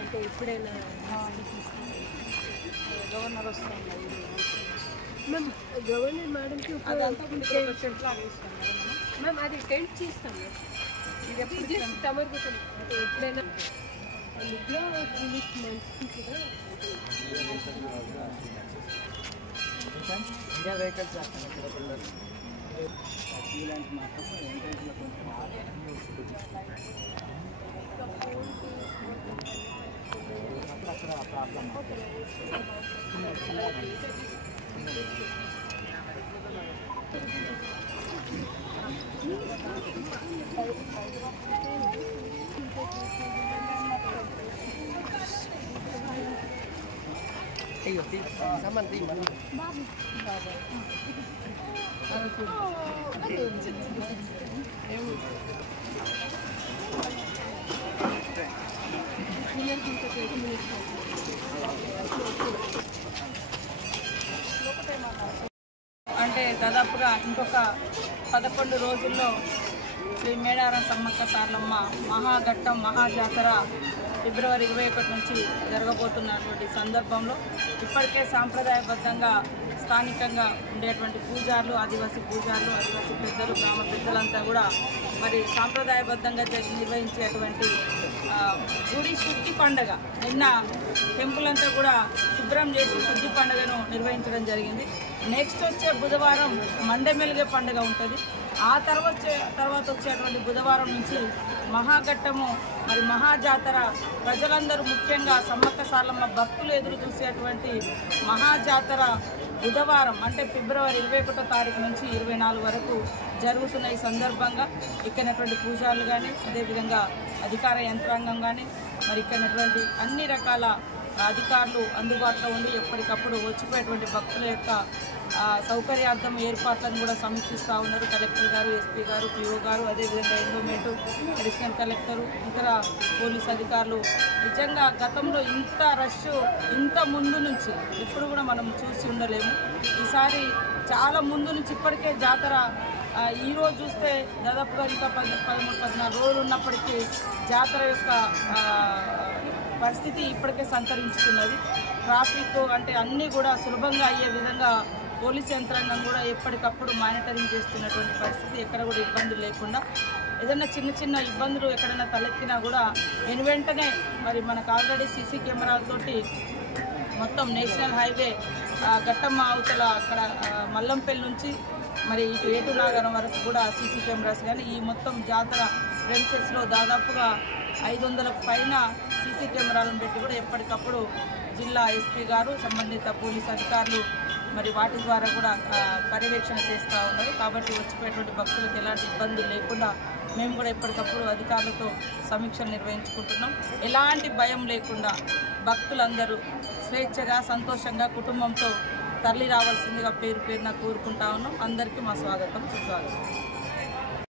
అంటే ఇప్పుడైనా గవర్నర్ వస్తాం మ్యామ్, గవర్నర్ మేడంకి మ్యామ్ అది టెంట్ చేస్తాం మ్యామ్. ఇది ఎప్పుడు తమరుకు ఎప్పుడైనా ఇంట్లో మంచికి కూడా ఇండియా వెహికల్స్ చేస్తాను అక్కడ ప్రాబ్లం అంటే దాదాపుగా ఇంకొక 11 రోజుల్లో శ్రీ మేడారం సమ్మక్క సారలమ్మ మహాఘట్టం మహాజాతర ఫిబ్రవరి 21 నుంచి జరగబోతున్నటువంటి సందర్భంలో ఇప్పటికే సాంప్రదాయబద్ధంగా స్థానికంగా ఉండేటువంటి పూజారులు, ఆదివాసీ పూజారులు, ఆదివాసీ పెద్దలు, గ్రామ పెద్దలంతా కూడా మరి సాంప్రదాయబద్ధంగా నిర్వహించేటువంటి గుడి శుద్ధి పండుగ నిన్న టెంపుల్ అంతా కూడా శుభ్రం చేసి శుద్ధి పండుగను నిర్వహించడం జరిగింది. నెక్స్ట్ వచ్చే బుధవారం మండమెలిగే పండుగ ఉంటుంది. ఆ తర్వాత వచ్చేటువంటి బుధవారం నుంచి మహాఘట్టము మరి మహాజాతర ప్రజలందరూ ముఖ్యంగా సమ్మక్క సారలమ్మ భక్తులు ఎదురు చూసేటువంటి మహాజాతర బుధవారం అంటే ఫిబ్రవరి 21వ తారీఖు నుంచి 24 వరకు జరుగుతున్న ఈ సందర్భంగా ఇక్కడటువంటి పూజారులు కానీ అదేవిధంగా అధికార యంత్రాంగం కానీ మరి ఇక్కడటువంటి అన్ని రకాల అధికారులు అందుబాటులో ఉండి ఎప్పటికప్పుడు వచ్చిపోయేటువంటి భక్తుల యొక్క సౌకర్యార్థం ఏర్పాట్లను కూడా సమీక్షిస్తూ ఉన్నారు. కలెక్టర్ గారు, ఎస్పీ గారు, పిఓ గారు, అదేవిధంగా ఎండోమెంటు, అడిషనల్ కలెక్టరు, ఇతర పోలీస్ అధికారులు. నిజంగా గతంలో ఇంత రష్ ఇంత ముందు నుంచి ఎప్పుడు కూడా మనం చూసి ఉండలేము. ఈసారి చాలా ముందు నుంచి ఇప్పటికే జాతర ఈరోజు చూస్తే దాదాపుగా ఇంకా 13-14 రోజులు ఉన్నప్పటికీ జాతర యొక్క పరిస్థితి ఇప్పటికే సంతరించుకున్నది. ట్రాఫిక్ అంటే అన్నీ కూడా సులభంగా అయ్యే విధంగా పోలీస్ యంత్రాంగం కూడా ఎప్పటికప్పుడు మానిటరింగ్ చేస్తున్నటువంటి పరిస్థితి, ఎక్కడ కూడా ఇబ్బందులు లేకుండా. ఏదైనా చిన్న ఇబ్బందులు ఎక్కడైనా తలెత్తినా కూడా వెంటనే మరి మనకు ఆల్రెడీ సీసీ కెమెరాలతోటి మొత్తం నేషనల్ హైవే ఘట్టమ్మ అవతల అక్కడ మల్లంపల్లి నుంచి మరి ఇటు ఏటునాగరం వరకు కూడా సీసీ కెమెరాస్ కానీ ఈ మొత్తం జాతర ప్రెమిసెస్లో దాదాపుగా 500 పైన సీసీ కెమెరాలను పెట్టి కూడా ఎప్పటికప్పుడు జిల్లా ఎస్పీ గారు, సంబంధిత పోలీస్ అధికారులు మరి వాటి ద్వారా కూడా పర్యవేక్షణ చేస్తూ ఉన్నారు. కాబట్టి వచ్చిపోయేటువంటి భక్తులకు ఎలాంటి ఇబ్బందులు లేకుండా మేము కూడా ఎప్పటికప్పుడు అధికారులతో సమీక్షలు నిర్వహించుకుంటున్నాం. ఎలాంటి భయం లేకుండా భక్తులందరూ స్వేచ్ఛగా సంతోషంగా కుటుంబంతో తరలి రావాల్సిందిగా పేరున కోరుకుంటా ఉన్నాం. అందరికీ మా స్వాగతం, సుస్వాగతం.